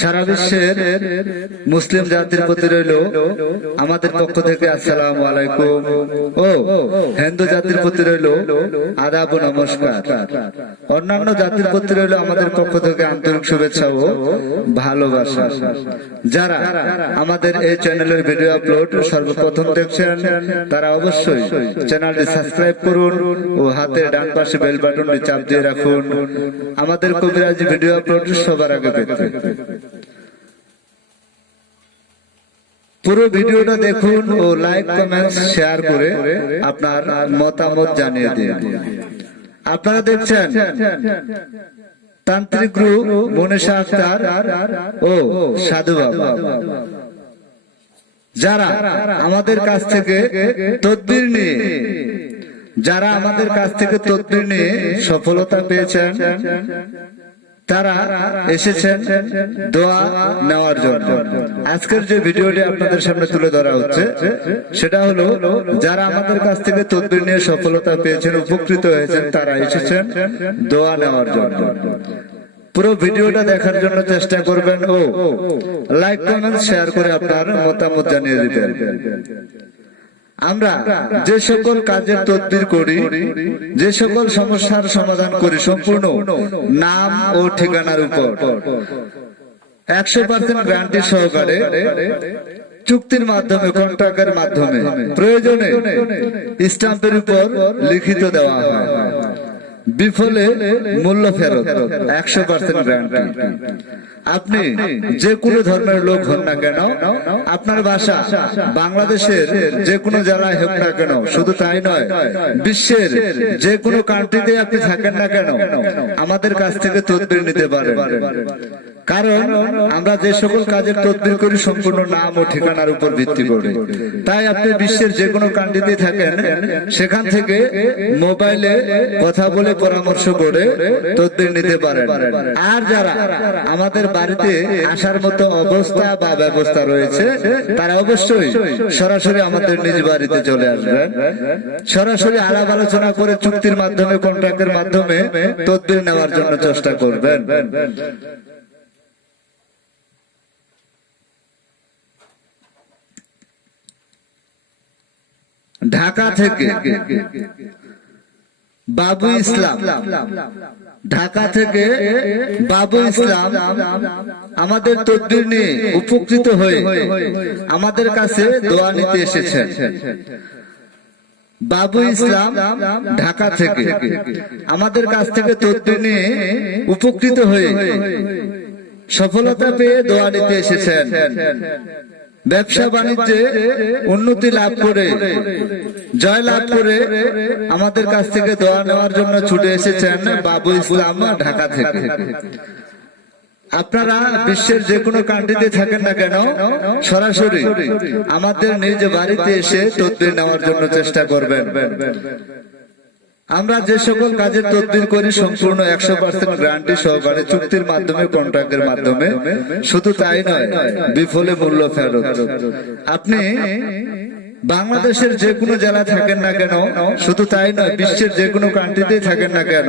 সারা বিশ্বের মুসলিম জাতির প্রতি রইল আমাদের পক্ষ থেকে আসসালাম আলাইকুম। ও, হিন্দু জাতির প্রতি রইল আদাব নমস্কার। অন্যান্য জাতির প্রতি রইল আমাদের পক্ষ থেকে আন্তরিক শুভেচ্ছা ও ভালোবাসা। যারা আমাদের এই চ্যানেলের ভিডিও আপলোড সর্বপ্রথম দেখছেন, তারা অবশ্যই চ্যানেলটি সাবস্ক্রাইব করুন ও হাতের ডান পাশে বেল বাটনটি চাপ দিয়ে রাখুন। আমাদের কবিরাজি ভিডিও আপলোড সবার আগে পেতে পুরো ভিডিওটা দেখুন ও লাইক, কমেন্ট, শেয়ার করে আপনার মতামত জানিয়ে দিন। আপনারা দেখছেন তান্ত্রিক গ্রুপ মনীষা আক্তার ও সাধু বাবা। যারা আমাদের কাছ থেকে তদবির নিয়ে, যারা আমাদের কাছ থেকে তদবির নিয়ে সফলতা পেয়েছেন তারা এসেছেন দোয়া নেওয়ার জন্য। আজকের যে ভিডিওটি আপনাদের সামনে তুলে ধরা হচ্ছে, সেটা হলো, যারা আমাদের কাছ থেকে তদবির নিয়ে সফলতা পেয়েছেন, উপকৃত হয়েছেন, তারা এসেছেন দোয়া নেওয়ার জন্য। পুরো ভিডিওটা দেখার জন্য চেষ্টা করবেন ও লাইক কমেন্ট শেয়ার করে আপনার মতামত জানিয়ে দিবেন। আমরা যে সকল কাজের তদবির করি, যে সকল সমস্যার সমাধান করি সম্পূর্ণ নাম ও ঠিকানার উপর। একশো পার্সেন্ট গ্যারান্টি সহকারে চুক্তির মাধ্যমে, কন্ট্রাক্টের মাধ্যমে, প্রয়োজনে স্ট্যাম্পের উপর লিখিত দেওয়া হয়। বিফলে মূল্য ফেরত, একশো পার্সেন্ট আপনি যে কোনো ধর্মের লোক হন না কেন, আপনার বাসা বাংলাদেশের যে কোনো জেলায় হোক না কেন, শুধু তাই নয়, বিশ্বের যে কোনো কান্ট্রিতে আপনি থাকেন না কেন, আমাদের কাছ থেকে তদবির নিতে পারেন। কারণ আমরা যে সকল কাজের তদবির করি, সম্পূর্ণ নাম ও ঠিকানার উপর ভিত্তি করে। তাই আপনি বিশ্বের যে কোনো কান্ট্রিতে থাকেন, সেখান থেকে মোবাইলে কথা বলে পরামর্শ করে তদবির নিতে পারেন। আর যারা আমাদের বাড়িতে আসার মতো অবস্থা বা ব্যবস্থা রয়েছে, তারা অবশ্যই সরাসরি আমাদের নিজ বাড়িতে চলে আসবেন। সরাসরি আলাপ আলোচনা করে চুক্তির মাধ্যমে কন্ট্রাক্টের মাধ্যমে তদবির নেওয়ার জন্য চেষ্টা করবেন। ঢাকা থেকে বাবু ইসলাম। ঢাকা থেকে বাবু ইসলাম আমাদের তদবির নিয়ে উপকৃত হয়ে আমাদের কাছে দোয়া নিতে এসেছেন। বাবু ইসলাম ঢাকা থেকে আমাদের কাছ থেকে তদবির নিয়ে উপকৃত হয়ে সফলতা পেয়ে দোয়া নিতে এসেছেন। ব্যবসা বাণিজ্যে উন্নতি লাভ করে, জয় লাভ করে আমাদের কাছ থেকে দোয়া নেওয়ার জন্য ছুটে এসেছেন বাবু ইসলাম ঢাকা থেকে। আপনারা বিশ্বের যে কোনো কান্ট্রিতে থাকেন না কেন, সরাসরি আমাদের নিজ বাড়িতে এসে তদবির নেওয়ার জন্য চেষ্টা করবেন। আমরা যে সকল কাজের তদবির করি সম্পূর্ণ একশো পার্সেন্ট গ্যারান্টি সহকারে চুক্তির মাধ্যমে, কন্ট্রাক্টের মাধ্যমে। শুধু তাই নয়, বিফলে মূল্য ফেরত। আপনি বাংলাদেশের যে কোনো জেলা থাকেন না কেন, শুধু তাই নয়, বিশ্বের যে কোনো কান্ট্রিতেই থাকেন না কেন,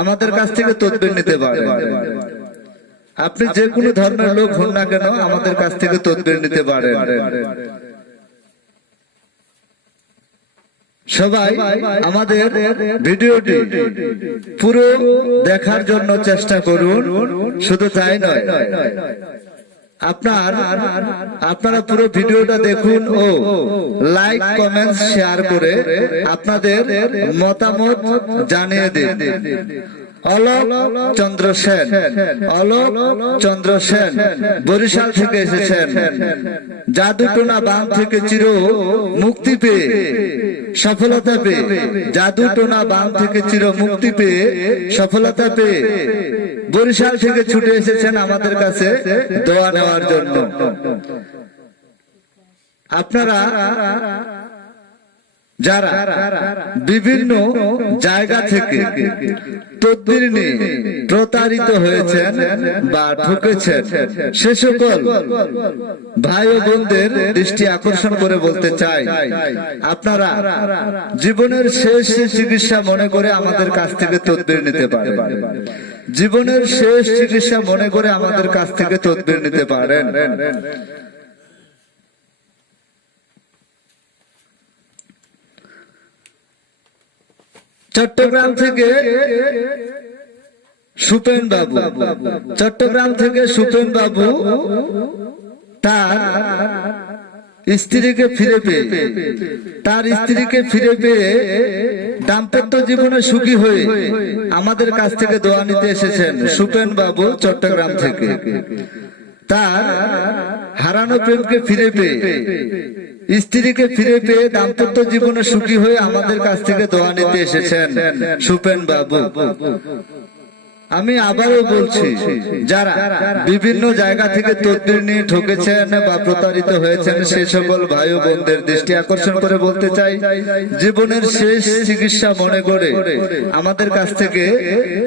আমাদের কাছ থেকে তদবির নিতে পারেন। আপনি যে কোনো ধর্মের লোক হন না কেন, আমাদের কাছ থেকে তদবির নিতে পারেন। সবাই আমাদের ভিডিওটি পুরো দেখার জন্য চেষ্টা করুন, শুধু তাই নয়। আপনার, আপনারা পুরো ভিডিওটা দেখুন ও লাইক কমেন্ট শেয়ার করে আপনাদের মতামত জানিয়ে দিন। অলোক চন্দ্র সেন। অলোক চন্দ্র সেন বরিশাল থেকে এসেছেন। জাদুটোনা বাম থেকে চির মুক্তি পেয়ে, সফলতা পেয়ে জাদুটোনা বাম থেকে চির মুক্তি পেয়ে, সফলতা পেয়ে, বরিশাল থেকে ছুটে এসেছেন আমাদের কাছে দোয়া নেওয়ার জন্য। আপনারা যারা বিভিন্ন জায়গা থেকে প্রতারিত হয়েছেন বা ঠকেছেন, সে সকল ভাই ও বোনদের দৃষ্টি আকর্ষণ করে বলতে চাই, আপনারা জীবনের শেষ চিকিৎসা মনে করে আমাদের কাছ থেকে তদ্বির নিতে পারেন। জীবনের শেষ চিকিৎসা মনে করে আমাদের কাছ থেকে তদ্বির নিতে পারেন। চট্টগ্রাম থেকে সুপেন বাবু। চট্টগ্রাম থেকে সুপেন বাবু তার স্ত্রীকে ফিরে পেয়ে, তার স্ত্রীকে ফিরে পেয়ে দাম্পত্য জীবনে সুখী হয়ে আমাদের কাছ থেকে দোয়া নিতে এসেছেন সুপেন বাবু চট্টগ্রাম থেকে। তার হারানো প্রেমকে ফিরে পেয়ে, স্ত্রীকে ফিরে পেয়ে দাম্পত্য জীবনে সুখী হয়ে আমাদের কাছ থেকে দোয়া নিতে এসেছেন সুপেন বাবু। আমি আবারও বলছি, যারা বিভিন্ন জায়গা থেকে তদবির নিয়ে ঠকেছেন বা প্রতারিত হয়েছেন, সে সকল ভাই ও বোনদের দৃষ্টি আকর্ষণ করে বলতে চাই, জীবনের শেষ চিকিৎসা মনে করে আমাদের কাছ থেকে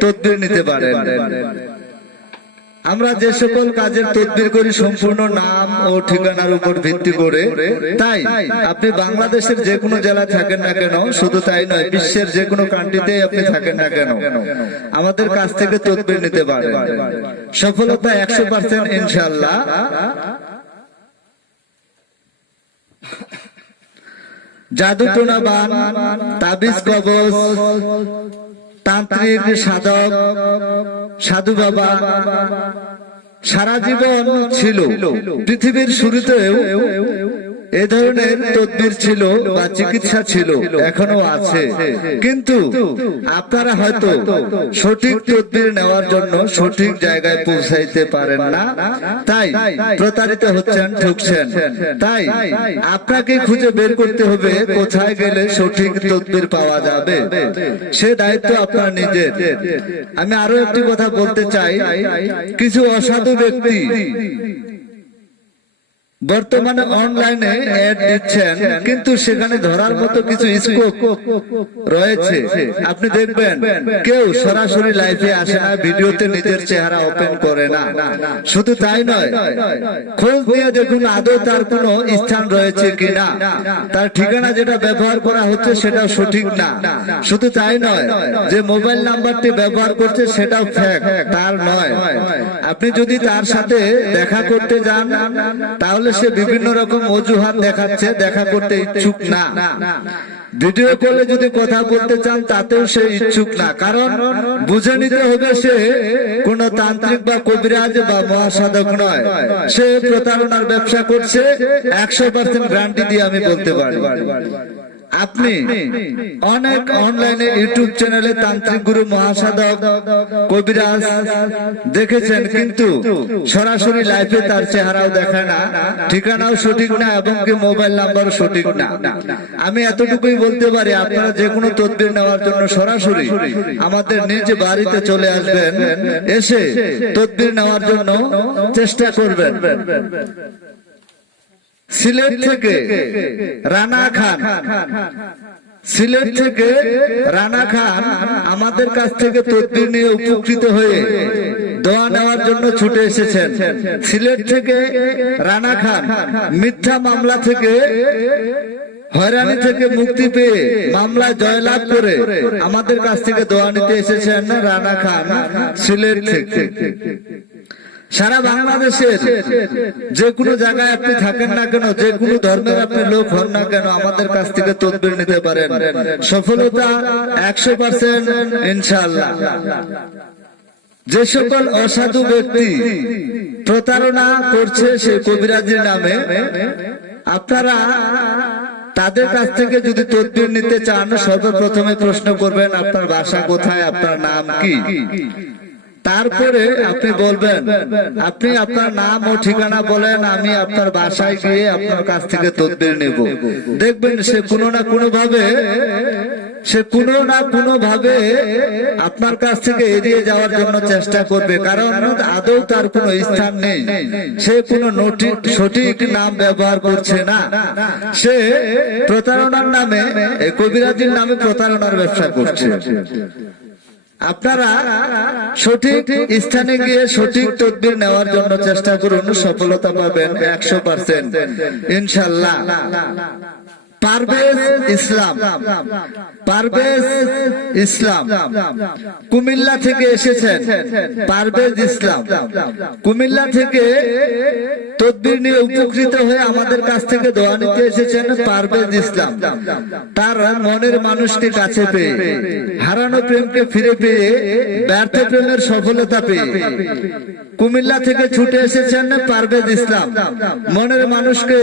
তদবির নিতে পারেন। আমরা যে সকল কাজের তদবির করি সম্পূর্ণ নাম ও ঠিকানার উপর ভিত্তি করে, তাই আপনি বাংলাদেশের যে কোনো জেলা থাকেন না কেন, শুধু তাই নয়, বিশ্বের যে কোনো কান্ট্রিতে আপনি থাকেন না কেন, আমাদের কাছ থেকে তদবির নিতে পারেন। সফলতা একশো পার্সেন্ট ইনশাল্লাহ জাদু টোনা বান, তাবিজ কবচ তান্ত্রিক সাধক সাধু বাবা সারা জীবন ছিল। পৃথিবীর শুরুতেও এ ধরনের তদবির ছিল বা চিকিৎসা ছিল, এখনও আছে। কিন্তু আপনারা হয়তো সঠিক তদবির নেওয়ার জন্য সঠিক জায়গায় পৌঁছাইতে পারেন না। তাই প্রতারিত হচ্ছেন, ঠুকছেন। তাই আপনাকে খুঁজে বের করতে হবে কোথায় গেলে সঠিক তদবির পাওয়া যাবে। সে দায়িত্ব আপনার নিজের। আমি আরও একটি কথা বলতে চাই। কিছু অসাধু ব্যক্তি বর্তমানে অনলাইনে অ্যাড দিচ্ছেন কিন্তু সেখানে ধরার মতো কিছু স্কোপ রয়েছে। আপনি দেখবেন কেউ সরাসরি লাইভে আসে না ভিডিওতে নিজের চেহারা ওপেন করে না। শুধু তাই নয় খোঁজ নিয়ে দেখুন আদৌ তার কোনো স্থান রয়েছে কিনা তার ঠিকানা যেটা ব্যবহার করা হচ্ছে সেটা সঠিক না। শুধু তাই নয় যে মোবাইল নাম্বারটি ব্যবহার করছে সেটাও ফ্যাক তার নয়। আপনি যদি তার সাথে দেখা করতে যান তাহলে সে বিভিন্ন রকম অজুহাত দেখাচ্ছে, দেখা করতে ইচ্ছুক না। ভিডিও কলে যদি কথা বলতে চান, তাতেও সে ইচ্ছুক না। কারণ বুঝে নিতে হবে সে কোন তান্ত্রিক বা কবিরাজ বা মহাসাধক নয়। সে প্রতারণার ব্যবসা করছে, একশো পার্সেন্ট গ্যারান্টি দিয়ে আমি বলতে পারি আপনি অনেক অনলাইনে ইউটিউব চ্যানেলে তান্ত্রিক গুরু মহাসাধক কবিরাজ দেখেছেন, কিন্তু সরাসরি লাইফে তার চেহারাও দেখায় না, ঠিকানাও সঠিক না, এবং কি মোবাইল নাম্বারও সঠিক না। আমি এতটুকুই বলতে পারি, আপনারা যে কোনো তদবির নেওয়ার জন্য সরাসরি আমাদের নিজ বাড়িতে চলে আসবেন, এসে তদবির নেওয়ার জন্য চেষ্টা করবেন। সিলেট থেকে রানা খান। সিলেট থেকে রানা খান আমাদের কাছ থেকে তদবির নিয়ে উপকৃত হয়ে দোয়া নেওয়ার জন্য ছুটে এসেছেন। সিলেট থেকে রানা খান মিথ্যা মামলা থেকে হয়রানি থেকে মুক্তি পেয়ে মামলায় জয়লাভ করে আমাদের কাছ থেকে দোয়া নিতে এসেছেন রানা খান সিলেট থেকে। সারা বাংলাদেশের যে কোনো জায়গায় আপনি থাকেন না কেন, যে কোনো ধর্মের আপনি লোক হন না কেন, আমাদের কাছ থেকে তদবির নিতে পারেন। সফলতা একশো পার্সেন্ট ইনশাল্লাহ যে সকল অসাধু ব্যক্তি প্রতারণা করছে সে কবিরাজির নামে, আপনারা তাদের কাছ থেকে যদি তদবির নিতে চান, সর্বপ্রথমে প্রশ্ন করবেন, আপনার বাসা কোথায়, আপনার নাম কি? তারপরে আপনি বলবেন, আপনি আপনার নাম ও ঠিকানা বলেন, আমি আপনার বাসায় গিয়ে আপনার কাছ থেকে তদবির নেব। দেখবেন সে কোনো না কোনো ভাবে সে কোনো না কোনো ভাবে আপনার কাছ থেকে এড়িয়ে যাওয়ার জন্য চেষ্টা করবে। কারণ আদৌ তার কোনো স্থান নেই। সে কোনো সঠিক নাম ব্যবহার করছে না। সে প্রতারণার নামে কবিরাজির নামে প্রতারণার ব্যবসা করছে। আপনারা সঠিক স্থানে গিয়ে সঠিক তদবির নেওয়ার জন্য চেষ্টা করুন, সফলতা পাবেন একশো পার্সেন্ট। ইনশাল্লাহ। পারভেজ ইসলাম। পারভেজ ইসলাম। কুমিল্লা থেকে এসেছেন পারভেজ ইসলাম। কুমিল্লা থেকে তদবির নিয়ে উপকৃত হয়ে আমাদের কাছ থেকে দোয়া নিতে এসেছেন পারভেজ ইসলাম। তার মনের মানুষকে কাছে পেয়ে, হারানো প্রেমকে ফিরে পেয়ে, ব্যর্থ প্রেমের সফলতা পেয়ে কুমিল্লা থেকে ছুটে এসেছেন পারভেজ ইসলাম। মনের মানুষকে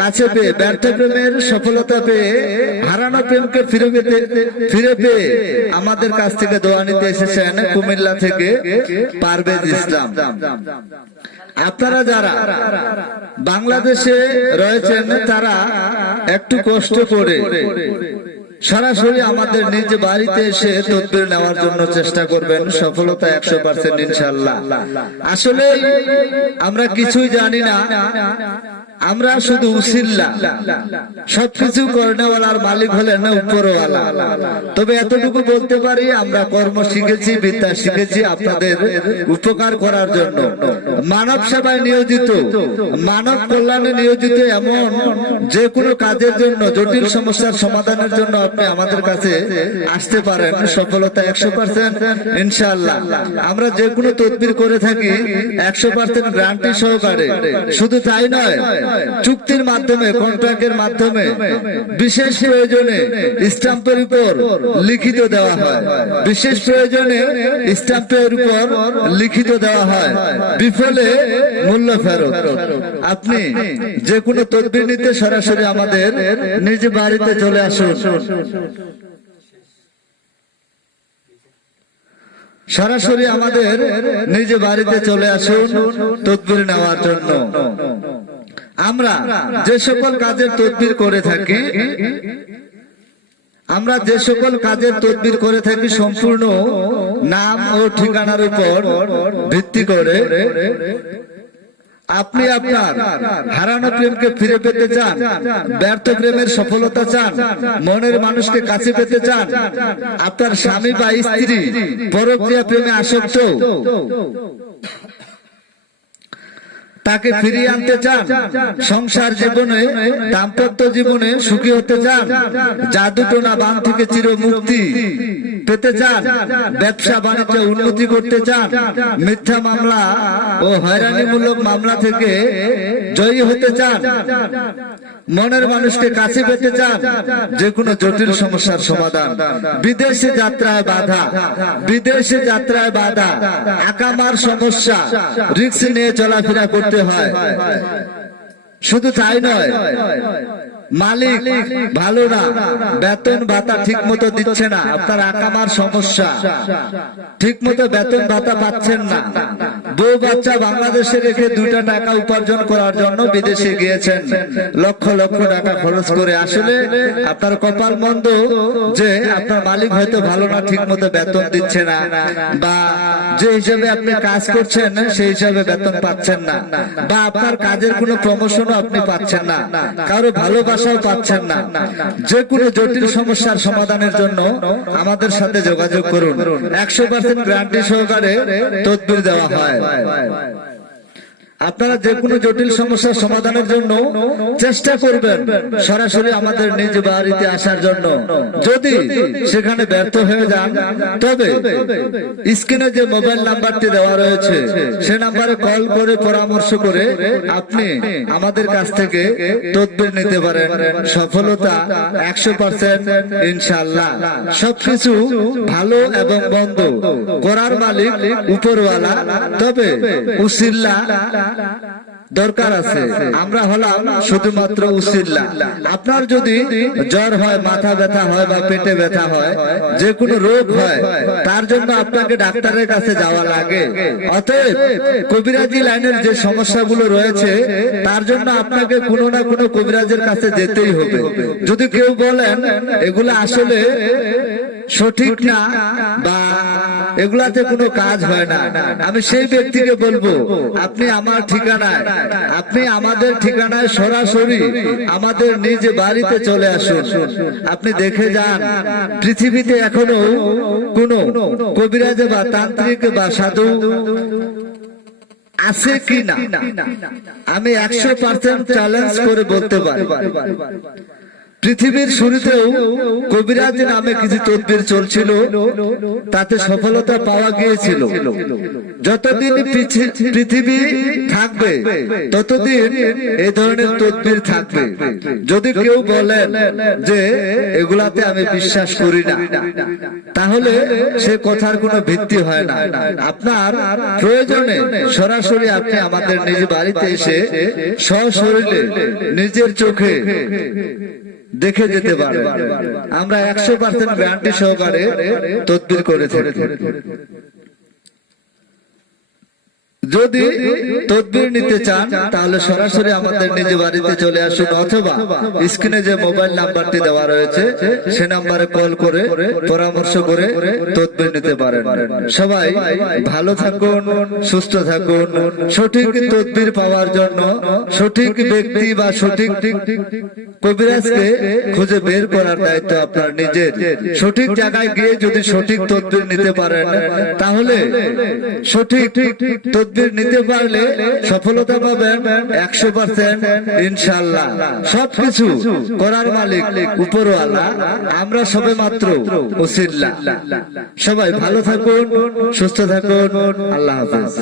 কাছে পেয়ে ব্যর্থ প্রেমের সফলতা পেয়ে হারানো প্রেমকে ফিরে পেতে ফিরে পেয়ে আমাদের কাছ থেকে দোয়া নিতে এসেছেন কুমিল্লা থেকে পারভেজ ইসলাম। আপনারা যারা বাংলাদেশে রয়েছেন, তারা একটু কষ্ট করে সরাসরি আমাদের নিজ বাড়িতে এসে তদবির নেওয়ার জন্য চেষ্টা করবেন, সফলতা একশো পার্সেন্ট ইনশাল্লাহ আসলে আমরা কিছুই জানি না আমরা শুধু উসিল্লা। সবকিছু কর্ণওয়ালার মালিক হলেন উপরওয়ালা। তবে এতটুকু বলতে পারি, আমরা কর্ম শিখেছি, বিদ্যা শিখেছি আপনাদের উপকার করার জন্য। মানব সেবায় নিয়োজিত, মানব কল্যাণে নিয়োজিত এমন যে কোনো কাজের জন্য, জটিল সমস্যার সমাধানের জন্য আপনি আমাদের কাছে আসতে পারেন। সফলতা একশো পার্সেন্ট, ইনশাআল্লাহ। আমরা যে কোনো তদবির করে থাকি, একশো পার্সেন্ট গ্রান্টি সহকারে। শুধু তাই নয় চুক্তির মাধ্যমে কন্ট্রাক্টের মাধ্যমে, বিশেষ প্রয়োজনে স্টাম্পের উপর লিখিত দেওয়া হয়। বিশেষ প্রয়োজনে স্টাম্পের উপর লিখিত দেওয়া হয়। বিফলে মূল্য ফেরত। আপনি যে কোনো তদবির নিতে সরাসরি আমাদের নিজ বাড়িতে চলে আসুন। সরাসরি আমাদের নিজ বাড়িতে চলে আসুন তদবির নেওয়ার জন্য। আমরা যে সকল কাজের তদবির করে থাকি, আমরা যে সকল কাজের তদবির করে থাকি সম্পূর্ণ নাম ও ঠিকানার উপর ভিত্তি করে, আপনি আপনার হারানো প্রেমকে ফিরে পেতে চান, ব্যর্থ প্রেমের সফলতা চান, মনের মানুষকে কাছে পেতে চান, আপনার স্বামী বা স্ত্রী পরক্রিয়া প্রেমে আসক্ত তাকে ফিরিয়ে আনতে চান। সংসার জীবনে, দাম্পত্য জীবনে সুখী হতে চান। টোনা বান থেকে চির মুক্তি পেতে চান। ব্যবসা বাণিজ্য উন্নতি করতে চান। মিথ্যা মামলা ও হয়রানিমূলক মামলা থেকে জয়ী হতে চান। মনের মানুষকে কাছে পেতে চান যে কোনো জটিল সমস্যার সমাধান। বিদেশে যাত্রায় বাধা। বিদেশে যাত্রায় বাধা। আকামার সমস্যা। রিক্স নিয়ে চলাফেরা করতে হয়। শুধু তাই নয়। মালিক ভালো না বেতন ভাতা ঠিক মতো দিচ্ছে না আপনার আকামার সমস্যা। ঠিক মতো বেতন ভাতা পাচ্ছেন না। বউ বাচ্চা বাংলাদেশে রেখে দুইটা টাকা উপার্জন করার জন্য বিদেশে গিয়েছেন। লক্ষ লক্ষ টাকা খরচ করে আসলে আপনার কপাল মন্দ যে আপনার মালিক হয়তো ভালো না ঠিক মতো বেতন দিচ্ছে না। বা যে হিসাবে আপনি কাজ করছেন সেই হিসাবে বেতন পাচ্ছেন না। বা আপনার কাজের কোনো প্রমোশনও আপনি পাচ্ছেন না। কারও ভালোবাসাও পাচ্ছেন না। যে কোনো জটিল সমস্যার সমাধানের জন্য আমাদের সাথে যোগাযোগ করুন। একশো পার্সেন্ট গ্যারান্টি সহকারে তদবির দেওয়া হয়। আপনারা যে কোনো জটিল সমস্যার সমাধানের জন্য চেষ্টা করবেন সরাসরি আমাদের নিজ বাড়িতে আসার জন্য। যদি সেখানে ব্যর্থ হয়ে যান, তবে স্ক্রিনে যে মোবাইল নাম্বারটি দেওয়া রয়েছে, সে নাম্বারে কল করে পরামর্শ করে আপনি আমাদের কাছ থেকে তদবির নিতে পারেন। সফলতা একশো পার্সেন্ট ইনশাল্লাহ সবকিছু ভালো এবং বন্ধ করার মালিক উপরওয়ালা, তবে উসিল্লা দরকার আছে। আমরা হলাম শুধুমাত্র উসিল্লা। আপনার যদি জ্বর হয়, মাথা ব্যথা হয় বা পেটে ব্যথা হয় যে কোনো রোগ হয়, তার জন্য আপনাকে ডাক্তারের কাছে যাওয়া লাগে। অতএব কবিরাজি লাইনের যে সমস্যাগুলো রয়েছে, তার জন্য আপনাকে কোনো না কোনো কবিরাজের কাছে যেতেই হবে। যদি কেউ বলেন, এগুলো আসলে সঠিক না বা এগুলাতে কোনো কাজ হয় না। আমি সেই ব্যক্তিকে বলব, আপনি আমার ঠিকানায়, আপনি আমাদের ঠিকানায় সরাসরি আমাদের নিজ বাড়িতে চলে আসুন। আপনি দেখে যান, পৃথিবীতে এখনও কোনো কবিরাজ বা তান্ত্রিক বা সাধু আছে কি না আমি একশো পার্সেন্ট চ্যালেঞ্জ করে বলতে পারি। পৃথিবীর শুরুতেও কবিরাজ নামে কিছু তদবির চলছিল, তাতে সফলতা পাওয়া গিয়েছিল। যতদিন পৃথিবী থাকবে, ততদিন এই ধরনের তদবির থাকবে। যদি কেউ বলেন যে, এগুলাতে আমি বিশ্বাস করি না, তাহলে সে কথার কোনো ভিত্তি হয় না। আপনার প্রয়োজনে সরাসরি আপনি আমাদের নিজ বাড়িতে এসে সশরীরে নিজের চোখে দেখে যেতে পারে। আমরা একশো পার্সেন্ট গ্যারান্টি সহকারে তদবির করে থাকি। যদি তদবির নিতে চান, তাহলে সরাসরি আমাদের নিজ বাড়িতে চলে আসুন অথবা স্ক্রিনে যে মোবাইল নাম্বারটি দেওয়া রয়েছে, সে নাম্বারে কল করে পরামর্শ করে তদবির নিতে পারেন। সবাই ভালো থাকুন, সুস্থ থাকুন। সঠিক তদবির পাওয়ার জন্য সঠিক ব্যক্তি বা সঠিক কবিরাজকে খুঁজে বের করার দায়িত্ব আপনার নিজের। সঠিক জায়গায় গিয়ে যদি সঠিক তদবির নিতে পারেন, তাহলে সঠিক তদবির নিতে পারলে সফলতা পাবেন একশো পার্সেন্ট ইনশাল্লাহ সবকিছু করার মালিক উপরওয়ালা। আমরা সবে মাত্র সবাই ভালো থাকুন, সুস্থ থাকুন। আল্লাহ হাফেজ।